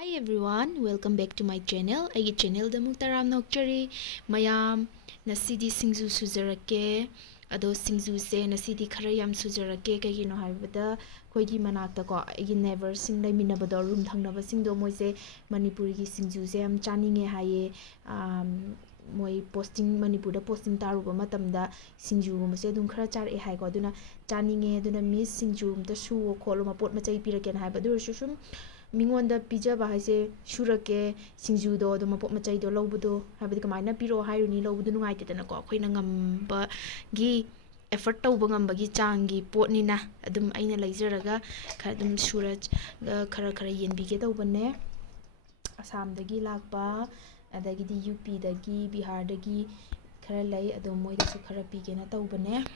Hi everyone, welcome back to my channel. Agi channel da muktaram nokchari mayam nasidi singju sujarake ado singju se nasidi khara yam sujarake kagi no haibada khoigi manakta ko agi never sing lai minabado room thangnaba singdo moise Manipuri gi singju se am chaninge haye moi posting Manipur da posting taruba matamda singju mase dum khara char e hai ko aduna chaninge aduna miss singju umta su kholo mapot machai pirake na haibadu shusum mingonda pijaba haise shurake singjudo do mapot machai do lobdo habadi kamaina piro hairuni lobdo nungai tetana ko khoina ngamba gi effort tawba ngamba gi changi potnina adum aina laijaraga khadum suraj khara khara yenbige tawbane assam dagi lakpa adagidi UP dagi Bihar dagi khara lai adum moidasu khara pigena tawbane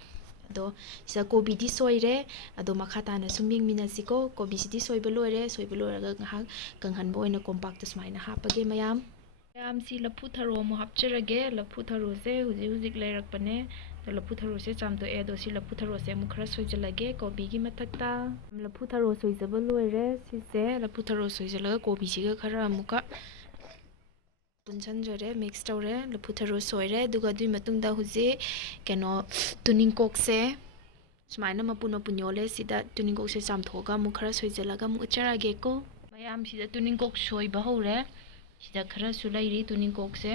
ado sida kobi di soire ado makhata na suming minasiko kobi sidi soiba loire ga ngahak kanghanbo ina compact smaina hapage mayam si lapu tharo mo hapcherage lapu tharo se huji lairakpane to lapu tharo se chamto e do si lapu tharo se mukhra soijalage kobi gi mathakta lapu tharo soijaba loire si se lapu tharo soijalaga kobi siga khara amuka punsanjare mix tawre lapu tharo soire duga dui matungda huji keno tuning kok se sumaina mapun yole sida tuning kok se chamthoga mukhara soijalaga mu ucharage ko mayam sida tuning kok soiba hore sida khara sulairi tuning kok se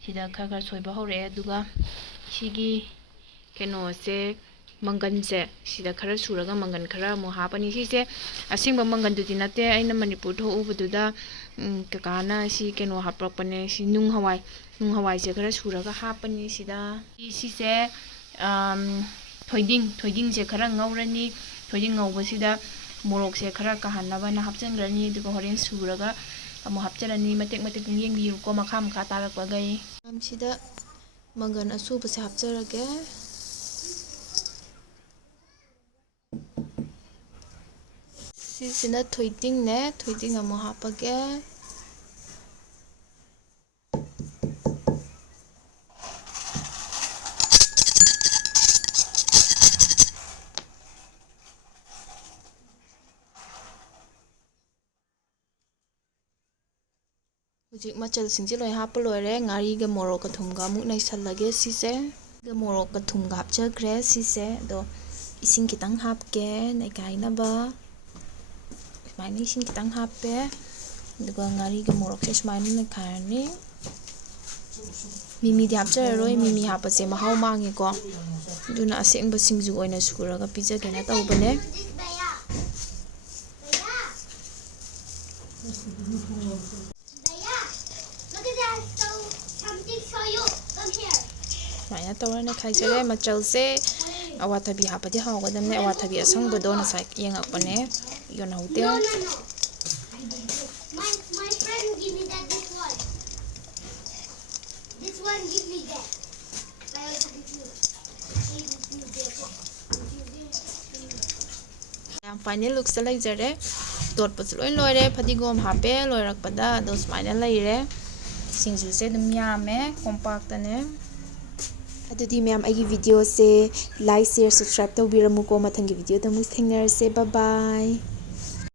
sida khara soiba hore duga sigi keno se mangan se sida khara suraga mangan khara mu hapani si se asingba mangan dudi nate aina Manipur tho ubududa kakana si keno haprakpane si nung hawai se khara suraga hapani sida si se thoiding se khara ngaurani thoiding ngaubasida morok se khara kahanaba na hapchangrani duga horen suraga amu hapcharani matek yengbiyu ko makha tarakpa gai sida mangan asuba se hapcharage sisina thoiding ne thoiding amu hapage Hujik machal singje loi hapa loire ngari ga morok ka thumga muk nai sallage sise ga morok ka thumga hapchakre sise do ising kitang hapke nai kaina ba maini ising kitang happe duga ngari ga morok se smaini na kharni mimi di hapcharoi mimi hapase mahau mangi ko duna asengba singju oina sukuraga pijagena tawbane Maya tawrane khaijare machal se awathabi hapadi hawgadamne awathabi asangbodo na sai yengakpane yonaude My friend give me that this one. This one give me that. I also give you. Yang final look sa laijare dot pat loi loire phadigom hape loirakpada dos maina laire singju se dum yame compact ane adudi ma'am agi video se like share subscribe tawbiramu ko mathangi video da mu thengnarse bye bye